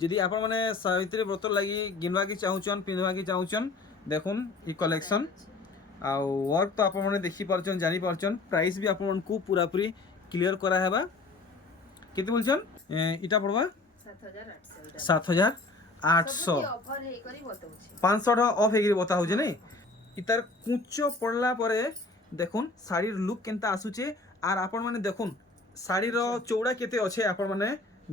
যদি আপন মানে সাবিত্ରୀ ব্রত লাগি গিনবা কি চাহুছন পিনবা কি চাহুছন দেখুন এই কলেকশন ଆଉ ୱାର୍କ ତ ଆପଣମାନେ ଦେଖିପାରୁଛନ୍ ଜାଣିପାରୁଛନ୍ ପ୍ରାଇସ୍ ବି ଆପଣମାନଙ୍କୁ ପୁରାପୁରି କ୍ଲିଅର କରାହେବା କେତେ ବୋଲଛନ୍ ଇଟା ପଡ଼ବା 7,800 500 ଅଫ୍ ହେଇକିରି ବତା ହଉଛେ ନାଇଁ ଇତାର କୁଞ୍ଚ ପଡ଼ଲା ପରେ ଦେଖୁନ୍ ଶାଢ଼ୀର ଲୁକ୍ କେନ୍ତା ଆସୁଛେ ଆର୍ ଆପଣମାନେ ଦେଖୁନ୍ ଶାଢ଼ୀର ଚଉଡ଼ା କେତେ ଅଛେ ଆପଣମାନେ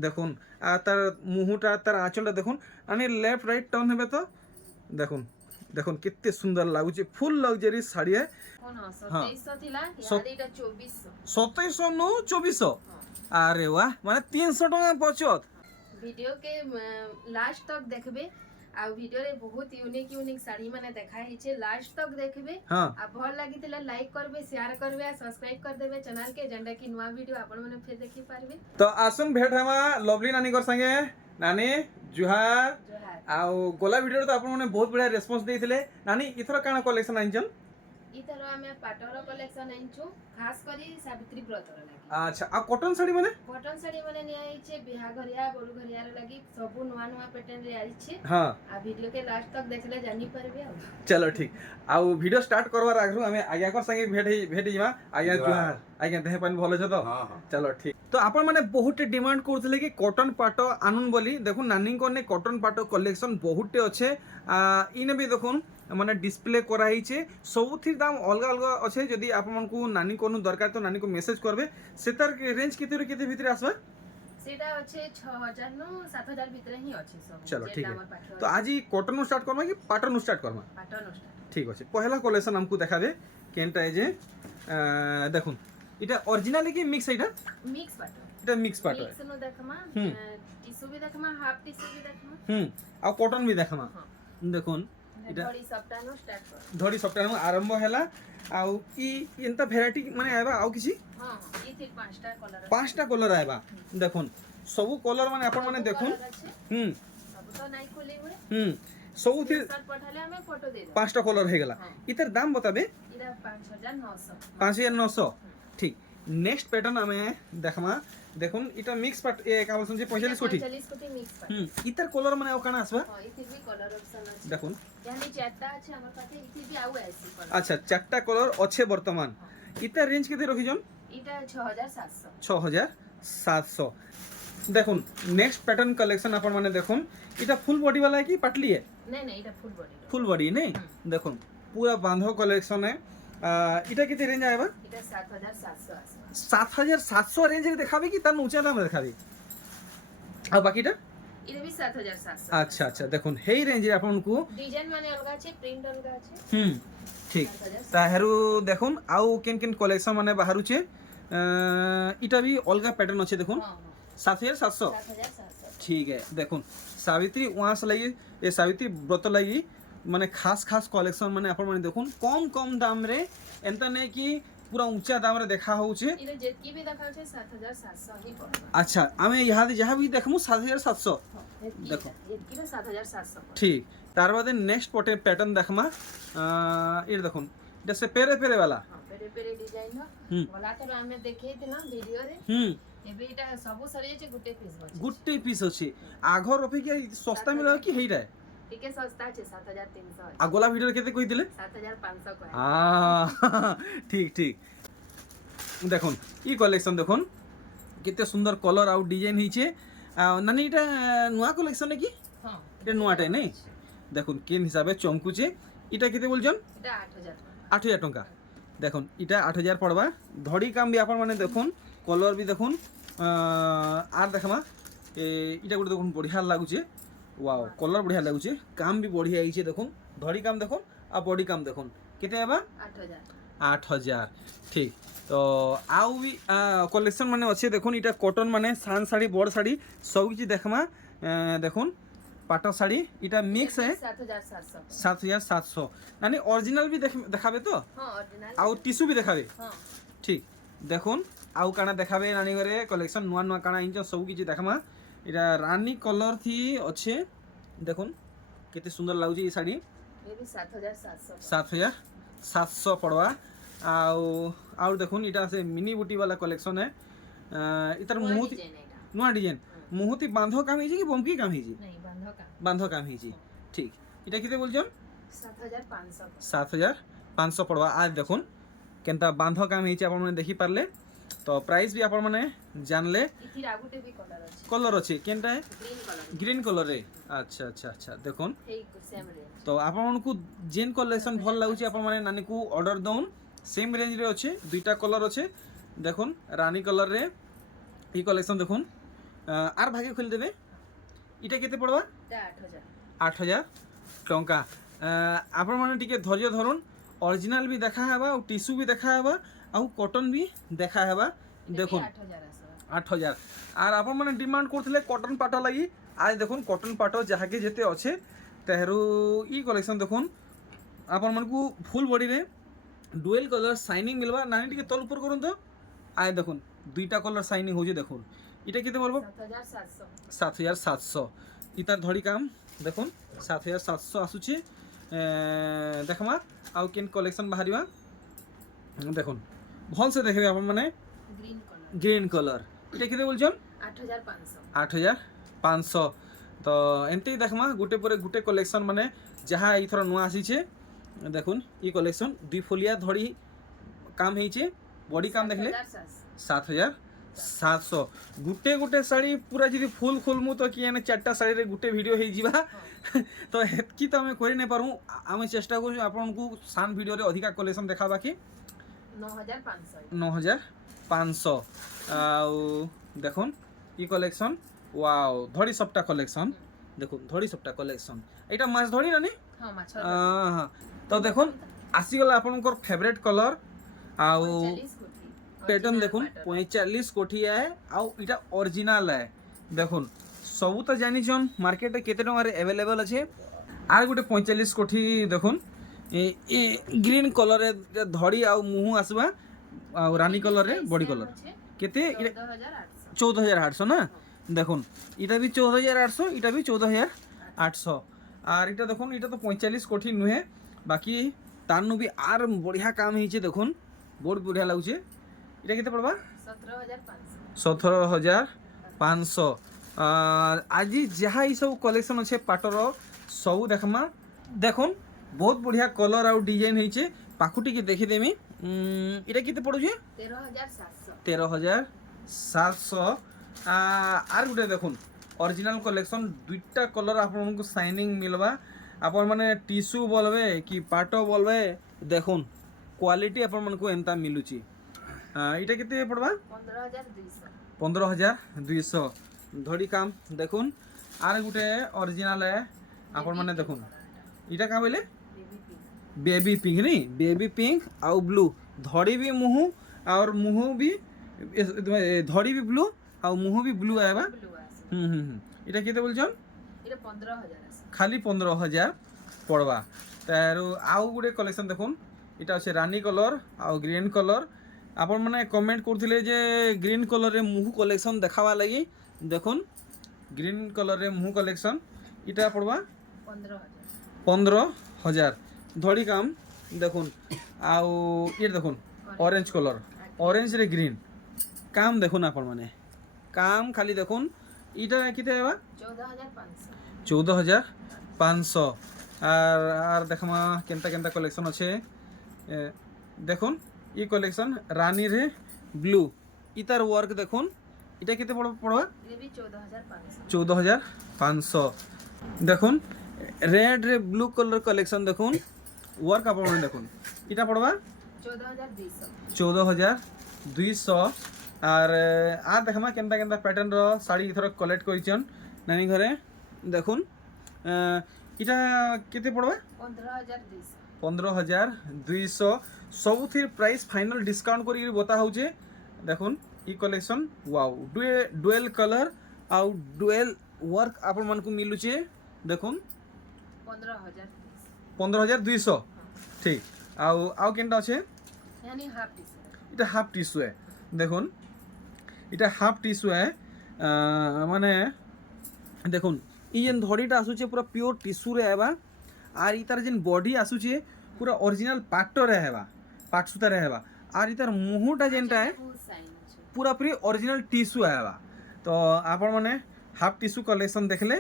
দেখুন আর তার মুহুটা তার আঁচলটা দেখুন আমি লেফট রাইট টর্ন হবে তো দেখুন দেখুন কেতে সুন্দর লাগুছে ফুল লক্সারি শাড়ি হ্যাঁ 2700 নু 2400 আরে বাহ মানে 300 টাকা বচত ভিডিও কে লাস্ট তক দেখবে आ वीडियो रे बहुत यूनिक साड़ी माने देखाई हिचे लास्ट तक देखबे हां आ भल लागितले लाइक करबे शेयर करबे आ सब्सक्राइब कर देबे चैनल के जेंडा की नवा वीडियो आपण माने फिर देखि पारबे तो आसुन भेट हमा लवली नानी कर संगे नानी जुहार आ गोला वीडियो तो आपण माने बहुत बढ़िया रिस्पांस देथिले नानी इथरो काना कलेक्शन आइजन इथर आमे पाटोर कलेक्शन आइछु खास करी सावित्री व्रतर लागि अच्छा आ कॉटन साड़ी माने निया आइछे बिहा घरिया बरु घरिया लागि सब नुवा पैटर्न रे आइछे हां आ वीडियो के लास्ट तक देखले जानि परबे आ चलो ठीक आ वीडियो स्टार्ट करवार आगरु हमें आज्ञा कर संगे भेट जिमा आज्ञा जुहार आज्ञा देह पानी भलो छ तो हां चलो ठीक तो आपण माने बहुत डिमांड करथले कि कॉटन पाटो आनुन बोली देखुन नानी को ने कॉटन पाटो कलेक्शन बहुत अच्छे इने भी देखुन माने डिस्प्ले करा हिचे सबुथिर दाम अलग अलग अच्छे जदि आपन को नानी कोनु दरकार तो नानी को मेसेज करबे सेतार रेंज केते रे केते भीतर आसबा सेटा अच्छे 6000 नु 7000 भीतर ही अच्छे सब चलो ठीक है तो आज ही कॉटन नु स्टार्ट करबा कि पाटन नु स्टार्ट करबा पाटन नु स्टार्ट ठीक अछि पहला कलेक्शन हमको देखाबे केनटा है जे देखुन इटा ओरिजिनल की मिक्स है इटा मिक्स पाटो इटा मिक्स पाटो मिक्स नु देखमा टिश्यू भी देखमा हाफ टिश्यू भी देखमा आ कॉटन भी देखमा देखुन धड़ी सप्ताह नु स्टार्ट कर धड़ी सप्ताह नु आरंभ हैला आउ ई एंता वैरायटी माने आबा आउ किछि हां ई थी पांचटा कलर आबा देखुन सब कलर माने आपण माने देखुन सब तो नाही खोले हुए सब थी शर्ट पठाले हमें फोटो दे दे पांचटा कलर हे गेला इतर दाम बताबे इरा 5900 ठीक नेक्स्ट पैटर्न हमें देखमा देखुन इटा मिक्स पाट ए का बोलछन जे 45 कोटी मिक्स पाट इतर कलर माने काना आसबा हां इथि भी कलर ऑप्शन अछि देखुन यानी चारटा अछि हमर पाथे इथि भी आउ ऐसी कलर अच्छा चारटा कलर अच्छे वर्तमान इतर रेंज केते रखिजन इटा 6700 6700 देखुन नेक्स्ट पैटर्न कलेक्शन अपन माने देखुन इटा फुल बॉडी वाला है कि पतली है नहीं इटा फुल बॉडी नहीं देखुन पूरा बांधो कलेक्शन है इटा कितने रेंज आएगा इटा 7700 7700 रेंज रे देखाबे कि तार ऊंचा दाम देखाबे आ बाकीटा इटा भी 7700 अच्छा अच्छा देखुन हेई रेंज रे आपन को डिजाइन माने अलगा छै प्रिंट अलगा छै ठीक ताहेरु देखुन आउ केन केन कलेक्शन माने बाहरु छे इटा भी अलगा पैटर्न अछि देखुन 7700 ठीक है देखुन सावित्री वहां से लगी ए सावित्री व्रत लगी माने खास कलेक्शन माने अपन माने देखुन कम दाम रे एंता नै कि पूरा ऊंचा दाम रे देखा होउछे इने जेतकी भी देखा छै 7700 ही पड़बा अच्छा हमें यहां जहां भी देखमु 7700 देखो जेतकी रे 7700 ठीक तार बाद नेक्स्ट पैटर्न देखमा ये देखुन इटा से पेरे वाला पेरे डिजाइन हो वाला तो हमें देखे थिना वीडियो रे एबे इटा सब सरी छै गुटे पीस अछि आघर अपेक्षा सस्ता मिला कि हेइरा टिके सस्ता छै 7300 आ गोला वीडियो केते कहि दिले 7500 को ठीक देखुन ई कलेक्शन देखुन केते सुंदर कलर आउ डिजाइन हिचे नानी इटा नुवा कलेक्शन है कि हां इटा नुवाटे नै देखुन केन हिसाबे चमकुचे इटा केते बोलजन इटा 8000 टका देखुन इटा 8000 पड़बा धड़ी काम भी आपन माने देखुन कलर भी देखुन आर देखमा इटा गुटे देखुन बढ़िया लागुचे वाओ कलर बढ़िया लागुचे काम भी बढ़िया आइछे देखुन धड़ी काम देखुन आ बॉडी काम देखुन केते आबा 8000 ठीक तो आउ भी कलेक्शन माने अच्छे देखुन इटा कॉटन माने सान साड़ी बड़ साड़ी सब किछि देखमा देखुन पाटो साड़ी इटा मिक्स है 7700 यानी ओरिजिनल भी देखाबे तो हां ओरिजिनल आउ टिश्यू भी देखाबे हां ठीक देखुन आउ काना देखाबे नानी घरे कलेक्शन नुआ काना इंच सब किछि देखमा इटा रानी कलर थी अच्छे देखुन केते सुंदर लागुची ई साड़ी ये भी 7700 पड़वा आउ देखुन इटा से मिनी बूटी वाला कलेक्शन है इतर मुह नुआ डिजाइन মুহতি বাঁধ কাম হয়েছে কি বমকি কাম হয়েছে नहीं बंध का বাঁধ কাম হয়েছে ঠিক এটা কেতে বলছেন 7500 7500 পড়বা আর দেখুন কেনতা বাঁধ কাম হয়েছে আপনার মানে দেখি পারলে তো প্রাইস বি আপনার মানে জানলে इथिर आगुटे भी कलर अछि কলর আছে কেনটা ग्रीन कलर গ্রিন কলরে আচ্ছা আচ্ছা আচ্ছা দেখুন हे सेम रेंज তো ଆପଣମାନଙ୍କୁ ଯେନ୍ କଲେକ୍ସନ୍ ଭଲ ଲାଗୁଛି ଆପଣମାନେ ନାନୀକୁ ଅର୍ଡ଼ର ଦଉନ୍ ସେମ୍ ରେଞ୍ଜରେ ଅଛି ଦୁଇଟା କଲର୍ ଅଛି ଦେଖୁନ୍ ରାନୀ କଲର୍ରେ এই କଲେକ୍ସନ୍ ଦେଖୁନ୍ ଆର୍ ଭାগে ଖୋଲିଦେବେ ଇଟା କେତେ ପଡ଼ବା ता 8000 8000 ଟଙ୍କା ଆପଣମାନେ ଟିକେ ଧୈର୍ଯ୍ୟ ଧରୁନ୍ ଅରିଜିନାଲ୍ ବି ଦେଖା ହେବା ଆଉ ଟିସୁ ବି ଦେଖା ହେବା ଆଉ କଟନ୍ ବି ଦେଖା ହେବା ଦେଖୁନ୍ 8000 आसो 8000 আর আপন মানে ডিমান্ড করলে কটন পাট লাগি আজ দেখুন কটন পাট যাহাকে যেতে আছে তেহরু ই কলেকশন দেখুন আপন মানকু ফুল বডি রে ডুয়েল কলর শাইনিং মিলবা নানি টিকে তল উপর করুন তো আজ দেখুন দুইটা কলর শাইনিং হচ্ছে দেখুন এটা কেতে বলবো 7700 7700 ইতার ধড়ি কাম দেখুন 7700 আসুছি দেখমা আউ কেন কলেকশন বাহারিবা দেখুন ভালসে দেখবে আপন মানে ग्रीन कलर গ্রিন কলর এটা কেতে বলছেন 8500 8500 তো এমতি দেখমা গুটে পরে গুটে কলেকশন মানে যাহা এইথর নূয়া আসিছে দেখুন ই কলেকশন দুই ফলিয়া ধড়ি কাম হয়েছে বডি কাম দেখলে 7700 গুটে গুটে শাড়ি পুরা যদি ফুল খুলমু তো কি এনে চারটা শাড়িরে গুটে ভিডিও হয়ে যা তো হেতকি তো আমি করে নাই পারু আমি চেষ্টা করছি আপনার সান ভিডিওরে অধিকা কলেকশন দেখাবা কি 9500 9500 ଆଉ দেখুন ই কলেকশন ওয়াও ধড়ি সবটা কলেকশন দেখুন ধড়ি সবটা কলেকশন এটা মাছ ধড়ি না নি हां माछ হ্যাঁ তো দেখুন আসিগলা আপনার ফেভারিট কলর আউ 40 कोठी पैटर्न देखुन 45 कोठी है आउ इटा ओरिजिनल है देखुन सब तो जानिछन मार्केट केते टंगार अवेलेबल আছে আর গোটে 45 কোঠি দেখুন এই গ্রিন কলরে ধড়ি আউ মুহু আসবা আউ রানী কলরে বডি কলর কেতে 14800 14800 না দেখুন এটা भी 14800 এটা भी 14800 আর এটা দেখুন এটা তো 45 কোঠি নুহে বাকি তারনু भी আর বঢ়িয়া কাম হইছে দেখুন বহুত বঢ়িয়া লাগুছে এটা কেতে পড়বা 17500 17500 আর আজি যাহা এই সব কলেকশন আছে পাটর সব দেখমা দেখুন বহুত বঢ়িয়া কলর আর ডিজাইন হইছে পাখুটিকে দেখি দেমি এটা কেতে পড়ুছে 13700 13700 আর গোটে দেখুন অরিজিনাল কলেকশন দুইটা কলর আপনার শাইনিং মিলবা আপন মানে টিস্যু বলবে কি পাট বলবে দেখুন কোয়ালিটি আপনার এন্তা মিলুছি এটা কেতে পড়বা 15200 15200 ধড়ি কাম দেখুন আর গোটে অরিজিনাল আপন মানে দেখুন এটা কা বলে बेबी पिंक बेबी पिंक नहीं बेबी पिंक आउ ब्लू धड़ी भी मुँह और मुँह भी धड़ी भी ब्लू आउ मुँह भी ब्लू आएगा ब्लू आसो এটা কেতে বলছেন এটা 15000 आसो খালি 15000 পড়বা তার আউ গোটে কলেকশন দেখুন এটা হচ্ছে রানী কলর আউ গ্রিন কলর আপন মানে কমেন্ট করছিলে যে গ্রিন কলরে মুহ কলেকশন দেখাবা লাগি দেখুন গ্রিন কলরে মুহ কলেকশন এটা পড়বা 15000 15000 ধড়ি কাম দেখুন আউ ইয়ে দেখুন অরেঞ্জ কলর অরেঞ্জ রে গ্রিন কাম দেখুন আপন মানে কাম খালি দেখুন এটা কেতে হবা 14500 14500 আর আর দেখমা কেনতা কেনতা কলেকশন আছে দেখুন ই কলেকশন রানী রে ব্লু ইতার ওয়ার্ক দেখুন এটা কেতে পড়বা ये भी 14500 14500 দেখুন রেড রে ব্লু কলর কলেকশন দেখুন ওয়ার্ক আপনার দেখুন এটা পড়বা 14200 14200 আর দেখমা কেনতা কেনতা প্যাটার্ন র শাড়ি এথর কলেক্ট করিছন নানি ঘরে দেখুন এটা কেতে পড়বা 15200 15200 ସବୁଥିର ପ୍ରାଇସ୍ ଫାଇନାଲ୍ ଡିସ୍କାଉଣ୍ଟ କରିକି ବତା ହେଉଛି ଦେଖୁନ ଇ କଲେକ୍ସନ୍ ୱାଓ ଡୁଏଲ୍ କଲର୍ ଆଉ ଡୁଏଲ୍ ୱାର୍କ ଆପଣମାନଙ୍କୁ ମିଲୁଛେ ଦେଖୁନ 15200 ঠিক ଆଉ କେନ୍ଟା ଅଛେ यानी हाफ टी शर्ट এটা হাফ টিস্যু দেখুন এটা হাফ টিস্যু মানে দেখুন ই যেন ধড়িটা আসুছে পুরা পিওর টিস্যুরে হেবা আর ইতার যেন বডি আসুছে পুরা অরিজিনাল পাটরে হেবা পাট সুতারে হেবা আর ইতার মুহটা যেনটা बहुत साइन আছে পুরাপুরি অরিজিনাল টিস্যু হেবা তো আপন মানে हाफ टिश्यू कलेक्शन देखले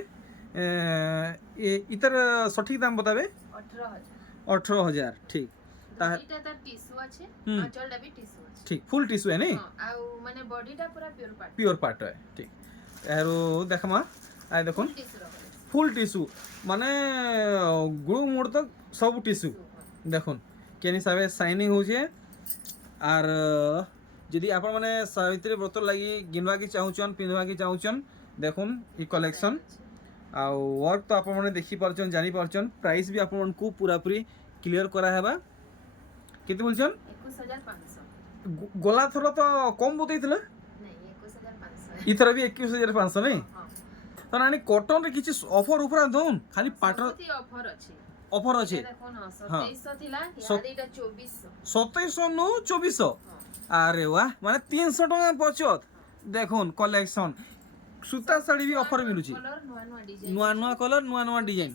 इतर सठिक दाम बताबे 18,000 18,000 ठीक ताहा এটা তার টিস্যু আছে হুম। আঁচলটা भी টিস্যু আছে ठीक फुल टिश्यू है नहीं ଆଉ ମାନେ বডিটা পুরা পিওর পার্ট प्योर पार्ट है ठीक यारो देखमा आय देखुन টিস্যু রকম फुल टिश्यू माने गुड़ मुड़ तक सब टिश्यू देखुन केन हिसाब शाइनिंग होचे आर यदि आपण माने सावित्री व्रत लगी गिनवा की चाहूचन पिनवा की चाहूचन देखुन ई कलेक्शन आ वर्क तो आपण माने देखि परचन जानि परचन प्राइस भी आपण को पूरा पूरी क्लियर करा हेबा केते बोलचन 21,500 गोला थरो तो कम बतैथिला नहीं 21,500 इथर भी 21,500 नहीं हाँ तो नानी कॉटन रे किछि ऑफर ऊपर दोन खाली पाटर ସବୁଠି ଅଫର ଅଛି ऑफर अछि ଦେଖ ନା 2700 ଥିଲା ସତ- ଇଆଡେ ଏଟା 2400 2700 नु 2400 अरे वाह माने 300 टका बचत देखुन कलेक्शन सूता साड़ी भी ऑफर मिलुची କଲର ନୂଆ ନୂଆ ଡିଜାଇନ नुआ नुआ कलर नुआ नुआ डिजाइन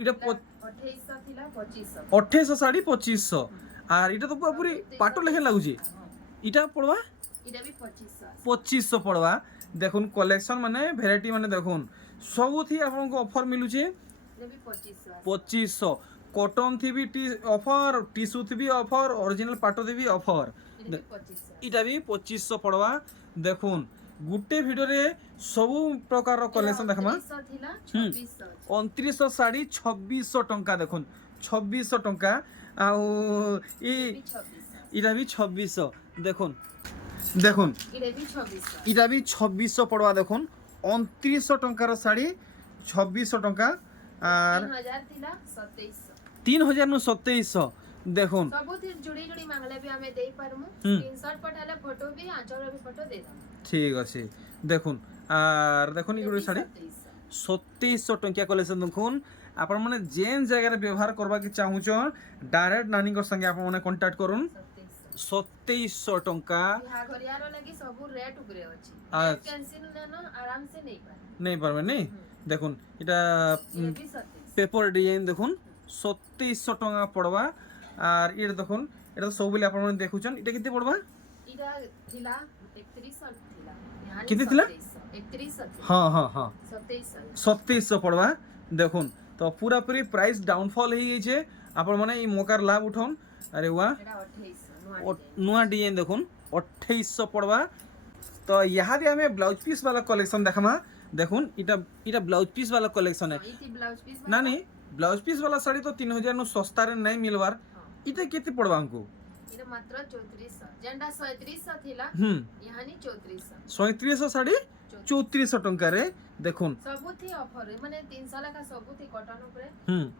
ଏଟା ଇଟା 2800 ଥିଲା 2500 2800 साड़ी 2500 आर इटा तो पूरा पूरी पाटो लेखे लागुची इटा पड़वा ଏଟା भी 2500 2500 पड़वा देखुन कलेक्शन माने भेराइटी माने देखुन सबुथी आपन को ऑफर मिलुची ଏଟା भी 2500 2500 कॉटन थी भी ऑफर टिश्यू थी भी ऑफर ओरिजिनल पाटो थी भी ऑफर ଏଟା ବି 2500 इटा भी 2500 पड़वा देखुन गुटे वीडियो रे सबु प्रकार रो कलेक्शन देखमा 2900 ଥିଲା 2600 2900 साड़ी 2600 टंका देखुन 2600 टंका आउ ई ବି 2600 इटा भी 2600 देखुन देखुन ଏଟା ବି 2600 इटा भी 2600 पड़वा देखुन 2900 टंका रो साड़ी 2600 टंका आर 3000 ଥିଲା 2700 3000 नु 2700 देखुन ସବୁଥି जुड़ी जुड़ी मांगले भी हमें देई परमु हम्म। स्क्रीनशॉट पठाले फोटो भी आंचल भी फोटो दे दम ठीक अछि देखुन आर देखुन ई साड़ी 2700 टंकिया कलेक्शन देखुन आपण माने जेन जगह रे व्यवहार करबा के चाहू छ डायरेक्ट नानी को संगे आपण माने कांटेक्ट करूँ 2700 टंका बिहा घरियारो लगी सब रेट उपरे अछि अच्छा। कैंसिल नेनो आराम से नहीं पार नहीं पारबे नहीं देखुन इटा ये भी 2700 पेपर डिजाइन देखुन 2700 टंका पड़वा आर ये देखुन एटा सब बोले आपण माने देखुछन इटा केते पड़वा इरा थिला 3100 थिला यहाँ कितने थिला? 3100 हां हां हां 2700 2700 पड़वा देखुन तो पूरा पूरी प्राइस डाउनफॉल हो गई छे आपण माने ई मौकार लाभ उठाउन अरे वाह एटा 2800 नुआ डिजाइन देखुन 2800 पड़वा तो यहाँ भी हमें ब्लाउज पीस वाला कलेक्शन देखमा देखुन इटा इटा ब्लाउज पीस वाला कलेक्शन है इति ब्लाउज पीस ना नहीं ब्लाउज पीस वाला साड़ी तो 3000 नु सस्ता रे नहीं मिलवार इते केते पड़वा हमको इरा मात्र 3400 जेंडा 3700 थिला यहाँ नी 3400 3700 साड़ी 3400 टंका रे देखुन सबुथि ऑफर माने 300 लेखा सबुथि कॉटन उपरे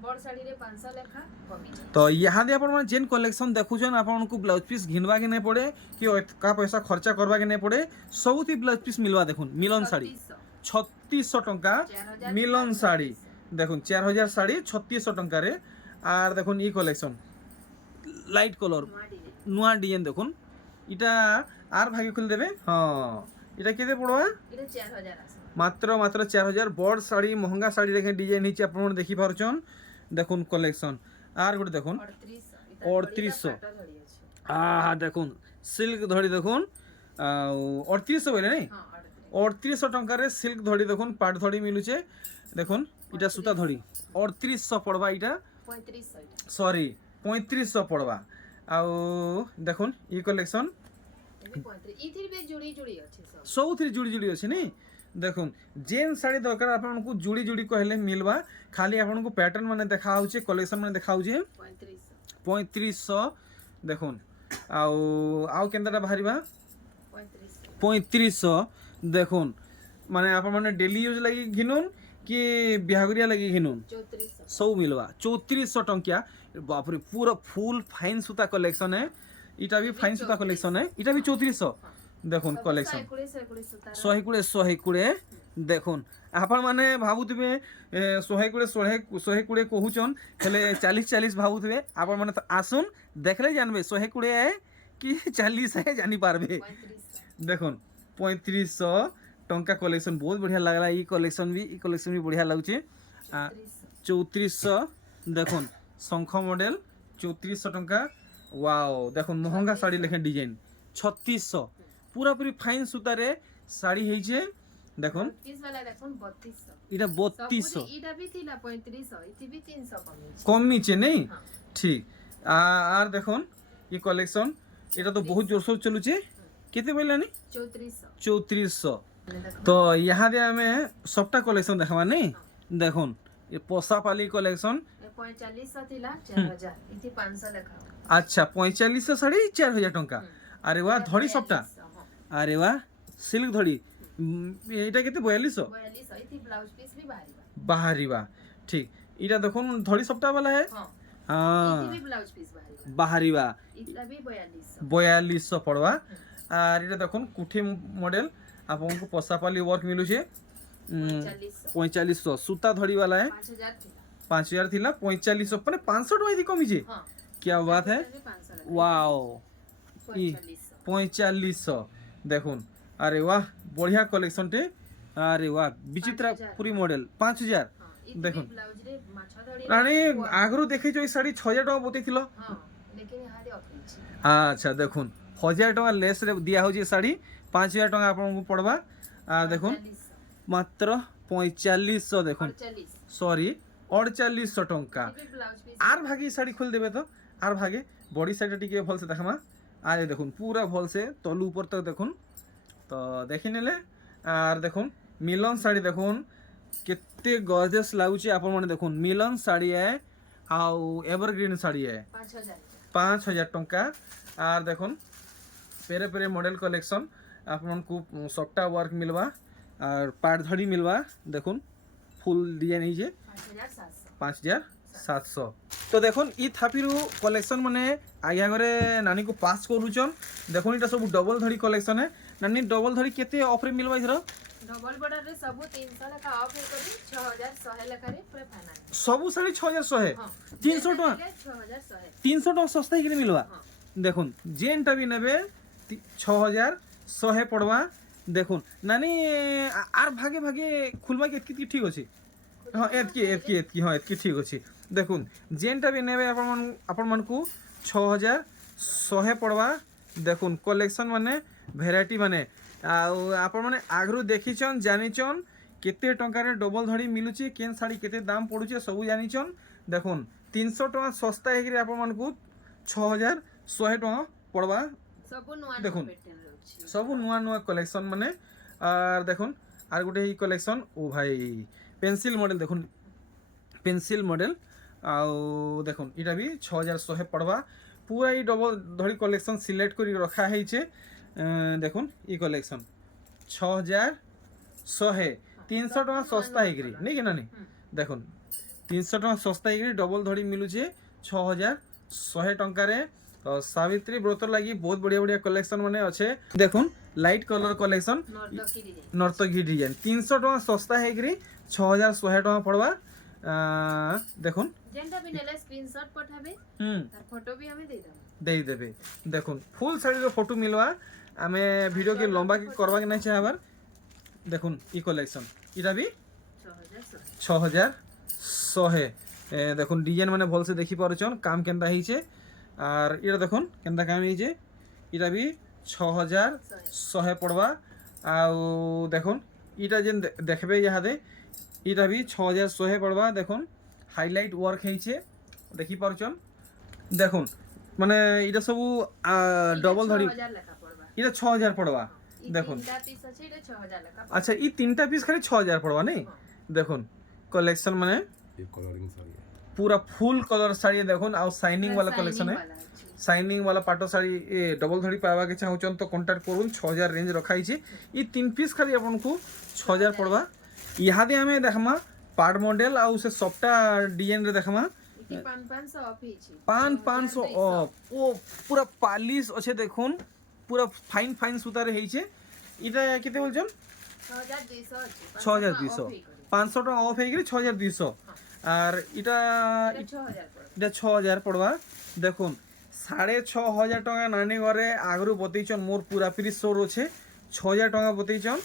बड़ साड़ी रे 500 लेखा कमी तो यहाँ दे आपण माने जेन कलेक्शन देखुछन आपण को ब्लाउज पीस घिनवा के नहीं पड़े कि का पैसा खर्चा करवा के नहीं पड़े सबुथि ब्लाउज पीस मिलवा देखुन मिलन साड़ी 3600 टंका 4000 मिलन साड़ी देखुन 4000 साड़ी 3600 टंका रे आर देखुन ई कलेक्शन लाइट कलर नुआ डिजाइन देखुन इटा आर भागे खुल देबे हां इटा केते पड़वा इरा 4000 आस मात्र मात्र 4000 बड़ साड़ी महंगा साड़ी देखे डिजाइन हिचे आपण देखि पारछन देखुन कलेक्शन आर गुड देखुन 3800 आ देखुन सिल्क धड़ी देखुन 3800 बोले नहीं 3800 टंका रे सिल्क धड़ी देखुन पाट धड़ी मिलुचे देखुन इटा सूता धड़ी 3800 पड़वा इटा 3500 सॉरी 3500 पड़वा आउ देखुन ई कलेक्शन इथिर भी जुड़ी जुड़ी अछि सब सबुथि जुड़ी जुड़ी अछि नहीं देखुन जेन साड़ी दरकार आपन को जुड़ी जुड़ी कहले मिलवा खाली आपन को पैटर्न माने देखा होचे कलेक्शन माने देखा होचे 3500 देखुन आउ केनटा बाहरिबा 3500 देखुन माने आपन माने डेली यूज लगी घिनुन कि बिहागरिया लगी घिनुन 3400 सब मिलवा 3400 टंकिया बाप रे पूरा फुल फाइन सूता कलेक्शन है इटा भी फाइन सूता कलेक्शन है इटा भी 3400 देखुन कलेक्शन 120 देखुन आपण माने भाबुतबे 120 कहूचन हेले 40 भाबुतबे आपण माने आसुन देखले जानबे 120 है कि 40 है जानी पारबे देखुन 3500 टंका कलेक्शन बहुत बढ़िया लागला ई कलेक्शन भी बढ़िया लागुचे 3400 देखुन शंख मॉडल 3400 टंका वाओ देखुन महंगा साड़ी लेखे डिजाइन 3600 पूरा पूरी फाइन सूता रे साड़ी है দেখুন পিস वाला দেখুন 3200 এটা 3200 ସବୁ ଏଇଟା ବି ଥିଲା 3500 ଏଠି ବି 300 କମିଛି কমিছে নেই হ্যাঁ। ঠিক আর দেখুন এই কলেকশন এটা তো বহুত জোরসোর চলুছে কেতে বললানি 3400 3400 দেখুন তো ইহাদে আমি সবটা কলেকশন দেখাবা নেই দেখুন এই পোষাপালি কলেকশন 4500 ଥିଲା 4000 ଏଠି 500 ଲେଖା আচ্ছা 4500 শাড়ি 4000 টঙ্কা আরে বাহ ধড়ি সবটা আরে বাহ সিল্ক ধড়ি এটা কেতে 4200 4200 ଏଠି ବ୍ଲାଉଜ ପିସ୍ ବି ବାହାରିବା বাহারিবা ঠিক এটা দেখুন ধড়ি সবটা वाला है ହଁ हाँ ଏଠି ବି ବ୍ଲାଉଜ ପିସ୍ ବାହାରିବା বাহারিবা ଏଇଟା ବି 4200 4200 পড়বা আর এটা দেখুন কুঠি মডেল আপনার পশাপালি ওয়ার্ক মিলুছে 4500 4500 সুতা ধড়ি वाला है 5000 ଥିଲା 5000 থিলা 4500 মানে 500 টাকা দিয়ে কমিছে ହଁ क्या बात है ଏଠି 500 ଲେଖା वाओ 4500 4500 দেখুন আরে বাহ বঢ়িয়া কলেকশনটে আরে বাহ বিচিত্রা 5000 পুরি মডেল 5000 ହଁ ଏଠି ଦେଖୁন। ବି ବ୍ଲାଉଜ ରେ ମାଛ ଧଡ଼ି রানী আগରୁ দেখেছো এই শাড়ি 6000 টাকা বতেছিল ହଁ ଲେକିନ ଏହାଦେ ଅଫିଛି আচ্ছা দেখুন 1000 টাকা লেস রে দিয়া হচ্ছে শাড়ি 5000 টাকা আপনাকে পড়বা আর দেখুন 4500 মাত্র 4500 দেখুন 48 সরি 4800 টঙ্কা ଏଠି ବି ବ୍ଲାଉଜ ପିସ୍ আর ভাগে শাড়ি খুলে দেবে তো আর ভাগে বডি সাইডটা টিকে ভালসে দেখামা আর এই দেখুন পুরা ভালসে তলু উপর তক দেখুন তো দেখি নেলে আর দেখুন মিলন শাড়ি দেখুন কেতে গর্জিয়াস লাগুছে আপন মানে দেখুন মিলন শাড়ি है আউ এভারগ্রিন শাড়ি है 5000 5000 টঙ্কা আর দেখুন পেরে পেরে মডেল কলেকশন আপনার সবটা ওয়ার্ক মিলবা আর পাট ধড়ি মিলবা দেখুন ফুল ডিজাইন এই যে 5700 5700 তো দেখুন ই থাপিরু কলেকশন মানে আজ্ঞা ঘরে নানিকে পাস করুছন দেখুন এটা সব ডবল ধড়ি কলেকশন है নানি ডবল ধড়ি কেতে অফরে মিলবা ইথর ଡବଲ ବର୍ଡରରେ ସବୁ 300 ଲେଖା ଅଫ୍ ହେଇକରି 6100 ଲେଖାରେ ପୁରା ଫାଇନାଲ সবু শাড়ি 6100 ହଁ 300 টাকা 6100 300 টাকা সস্তা হিকি মিলবা ହଁ দেখুন যেনটা বি নেবে 6100 পড়বা দেখুন নানি আর ভাগে ভাগে খুলবা কি এতকি ঠিক আছে হ্যাঁ এতকি হ্যাঁ এতকি ঠিক আছে দেখুন যেনটা বি নেবে আপন মানকু 6100 পড়বা দেখুন কলেকশন মানে ভেরাইটি মানে ଆଉ ଆପଣମାନେ ଆଗରୁ ଦେଖିଛନ୍ ଜାଣିଛନ୍ କେତେ ଟଙ୍କାରେ ଡବଲ ଧଡ଼ି ମିଳୁଛି କେନ୍ ଶାଢ଼ୀ କେତେ ଦାମ ପଡ଼ୁଛେ ସବୁ ଜାଣିଛନ୍ ଦେଖୁନ୍ 300 ଟଙ୍କା ଶସ୍ତା ହେଇକିରି ଆପଣମାନଙ୍କୁ 6100 ଟଙ୍କା ପଡ଼ବା ସବୁ ନୂଆ ଦେଖୁନ। ନୂଆ ପ୍ୟାଟର୍ନ ରହୁଛି ସବୁ ନୂଆ ନୂଆ କଲେକ୍ସନ୍ ମାନେ আর দেখুন আর গোটে এই কলেকশন ও ভাই পেন্সিল মডেল দেখুন পেন্সিল মডেল আউ দেখুন এটা বি 6100 পড়বা পুরা এই ডবল ধড়ি কলেকশন সিলেক্ট করে রখা হয়েছে দেখুন এই কলেকশন 6100 300 টাকা সস্তা হয়েগরি নেই কেনা নি দেখুন 300 টাকা সস্তা হয়েগরি ডবল ধড়ি মিলুছে 6100 টঙ্কারে তো সাবিত্রী ব্রত লাগি বহুত বড়িয়া বড়িয়া কলেকশন মানে আছে দেখুন light colour collection Nartaki design Nartaki design 300 টাকা সস্তা হয়েগরি 6100 টাকা পড়বা দেখুন ଯେନ୍ଟା ବି ନେଲେ ସ୍କ୍ରିନଶଟ ପଠାବେ ତାର ଫଟୋ ବି ଆମେ ଦେଇଦେବୁ ଦେଇଦେବେ দেখুন ফুল শাড়ির ফটো মিলবা আমি ভিডিও কে লম্বা কি করবা কি নাই চাহবার দেখুন ই কলেকশন এটা বি 6100 6100 দেখুন ডিজাইন মানে ভালসে দেখি পারছন কাম কেনতা হইছে আর এটা দেখুন কেনতা কাম হইছে এটা বি 6100 পড়বা আউ দেখুন এটা যেন দেখবে ইহাদে এটা বি 6100 পড়বা দেখুন হাইলাইট ওয়ার্ক হইছে দেখি পারছন দেখুন মানে এটা সবু ডবল ধরি 6000 লেখা পড়বা এটা 6000 পড়বা ই দেখুন তিনটা পিস আছে এটা 6000 লেখা আচ্ছা এই তিনটা পিস খালি 6000 পড়বা নেই দেখুন কলেকশন মানে ये कलरिंग साड़ी है। पूरा फुल कलर साड़ी देखुन आउ शाइनिंग वाला कलेक्शन है शाइनिंग वाला पाटो साड़ी ए डबल धड़ी पावा के चाहुचन तो कांटेक्ट करूँ 6000 रेंज रखाई छे ई तीन पीस खाली अपन को 6000 पड़वा इहादे हमें देखमा पार्ट मॉडल आउ से सॉफ्टा डिजाइन रे देखमा इति 500 ऑफ ହେଇଛି 500 ऑफ ओ पूरा पॉलिश আছে দেখুন पूरा फाइन फाइन সুতারে হইছে এটা কেতে বলছন 6200 আছে 6200 500 টাকা অফ হয়ে গেলে 6200 আর এটা 6000 পড়বা এটা 6000 পড়বা দেখুন 6500 টাকা নানি ঘরে আগরু বতেইছন মোর পুরা ফ্রি শোর আছে 6000 টাকা বতেইছন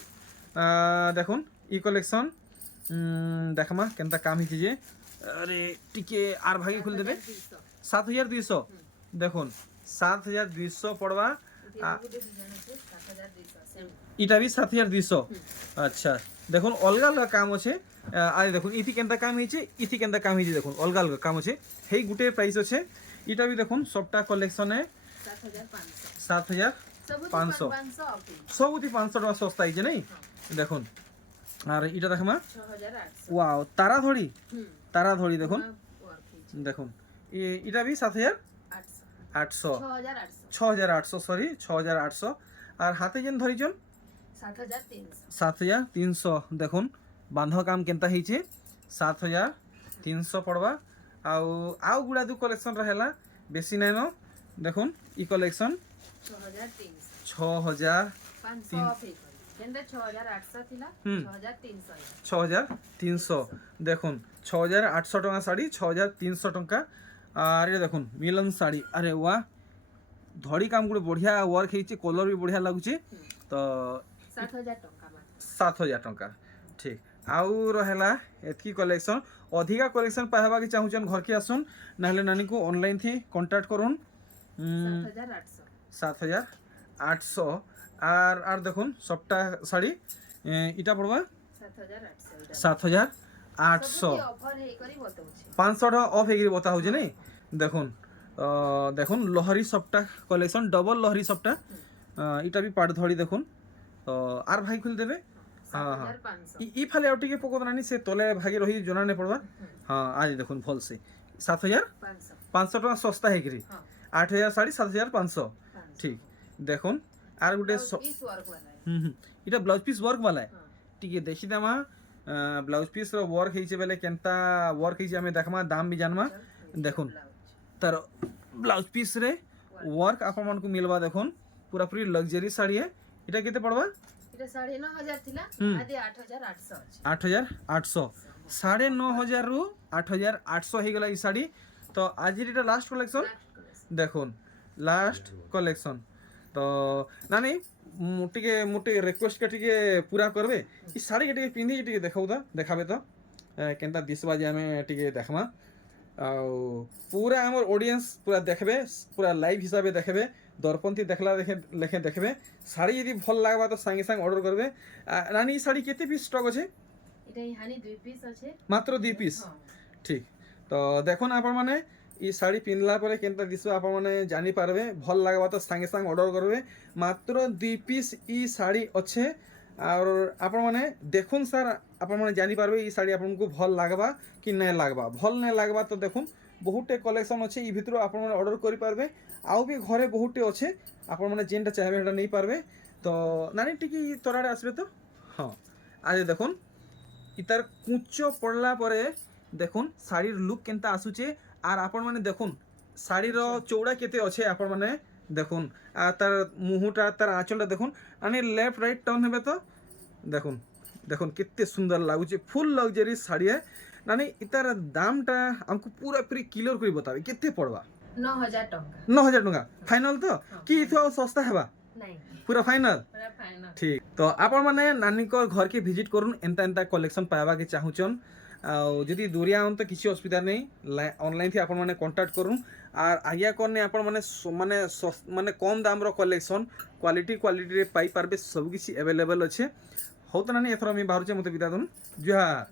দেখুন ই কলেকশন দেখমা কেনতা কাম হইছে যে আরে টিকে আর ভাগে খুলে দেবে 7200 দেখুন 7200 পড়বা ইটা বি 7200 আচ্ছা দেখুন অলগা অলগা কাম আছে আর দেখুন ইথি কেনতা কাম হইছে ইথি কেনতা কাম হইছে দেখুন অলগা অলগা কাম আছে হেই গুটে প্রাইস আছে ইটা বি দেখুন সবটা কালেকশনে 7500 ସବୁଠି 500 ଟଙ୍କା ଶସ୍ତା ହେଇଛି ନାଇଁ ଦେଖୁন আর এটা দেখমা ওয়াও তারা ধরি দেখুন দেখুন এটা বি 7800 6800 সরি 6800 আর হাতে যেন ধরিছন 7300 দেখুন বাঁধ কাম কেনতা হইছে 7300 পড়বা আউ গুড়া দু কলেকশন রহেলা বেশি নাই ন দেখুন ই কলেকশন 6300 দেখুন 6800 টাকা শাড়ি 6300 টাকা আর এটা দেখুন মিলন শাড়ি আরে ওয়া ধড়ি কাম গুলো বঢ়িয়া ওয়ার্ক হয়েছে কলর বি বঢ়িয়া লাগুছে তো 7000 টাকা ঠিক আউ রহেলা এতকি কলেকশন অধিকা কলেকশন পাইবা কি চাহুছন ঘরকে আসুন নাহলে নানি কো অনলাইন থি কন্টাক্ট করুন 7800 আর দেখুন সবটা শাড়ি এটা পড়বা 7800 500 টাকা অফ হয়ে বতা হচ্ছে নাই দেখুন দেখুন লহরি সবটা কলেকশন ডবল লহরি সবটা এটা বি পাট ধরি দেখুন আর ভাই খুলে দেবে হ্যাঁ হ্যাঁ ই ফালে আর টিকে পকো নানি সে তলে ভাগে রহি জনা নে পড়বা হ্যাঁ আজ দেখুন ভলসে 7500 টাকা সস্তা হয়ে গরি 8000 শাড়ি 7500 ঠিক দেখুন আর গুটে এটা ব্লাউজ পিস ওয়ার্ক वाला টিকে দেখি দেমা ব্লাউজ পিস র ওয়ার্ক হইছে বেলে কেনতা ওয়ার্ক হইছে আমি দেখমা দাম বি জানমা দেখুন তার ব্লাউজ পিস রে ওয়ার্ক আপন মানকু মিলবা দেখুন পুরা পুরি লক্সারি শাড়ি এটা কেতে পড়বা এটা 9500 থিলা আদি 8800 আছে 8800 9500 রু 8800 হয়ে গেল এই শাড়ি তো আজির এটা লাস্ট কালেকশন দেখুন লাস্ট কালেকশন তো নানি মুটিকে রিকোয়েস্ট কে টিকে পুরা করবে ই শাড়ি কে টিকে পিন্ধি টিকে দেখাও তো দেখাবে তো কেনতা দিসবা যে আমি টিকে দেখমা পুরা আমার অডিয়েন্স পুরা দেখবে পুরা লাইভ হিসাবে দেখবে দর্পণটি দেখলা দেখবে শাড়ি যদি ভাল লাগবা তো সঙ্গে সঙ্গে অর্ডার করবে রানী শাড়ি কেতে পিস স্টক আছে এটা হানি 2 পিস আছে মাত্র 2 পিস ঠিক তো দেখুন আপন মানে ই শাড়ি পিনলা পরে কেনতা দিসবা আপন মানে জানি পারবে ভাল লাগবা তো সঙ্গে সঙ্গে অর্ডার করবে মাত্র 2 পিস ই শাড়ি আছে আর আপন মানে দেখুন স্যার আপন মানে জানি পারবে ই শাড়ি আপনাকে ভাল লাগবা কি না লাগবা ভাল না লাগবা তো দেখুন বহুটে কলেকশন আছে ই ভিতর আপন মানে অর্ডর করি পারবে আউ বি ঘরে বহুটে আছে আপন মানে যেটা চাইবে সেটা নেই পারবে তো নানি টিকি তোরাড়ে আসবে তো হ্যাঁ আজ দেখুন ইতার কুঁচ পড়লা পরে দেখুন শাড়ির লুক কেনতা আসুছে আর আপন মানে দেখুন শাড়ির চৌড়া কেতে আছে আপন মানে দেখুন আর তার মুহুটা তার আঁচলটা দেখুন আনি লেফট রাইট টার্ন হবে তো দেখুন দেখুন কেতে সুন্দর লাগুছে ফুল লক্সারি শাড়ি নানি ইতার দামটা আমাকে পুরা পুরি ক্লিয়ার করে বতাবে কেতে পড়বা 9000 টাকা 9000 টাকা ফাইনাল তো কি ইথো সস্তা হেবা নাই পুরা ফাইনাল ফাইনাল ঠিক তো আপন মানে নানিকর ঘরকে ভিজিট করুন এন্তা কলেকশন পাইবা কি চাহুছন যদি দূরিয়া হন তো কিছু অসুবিধা নেই অনলাইন থি আপন মানে কন্টাক্ট করুন আর আজ্ঞা করনে আপন মানে মানে মানে কম দামর কলেকশন কোয়ালিটি রে পাই পারবে সব কিছু अवेलेबल আছে হও তো নানি এথর আমি বাহুছে মতে বিদা দুন জুহার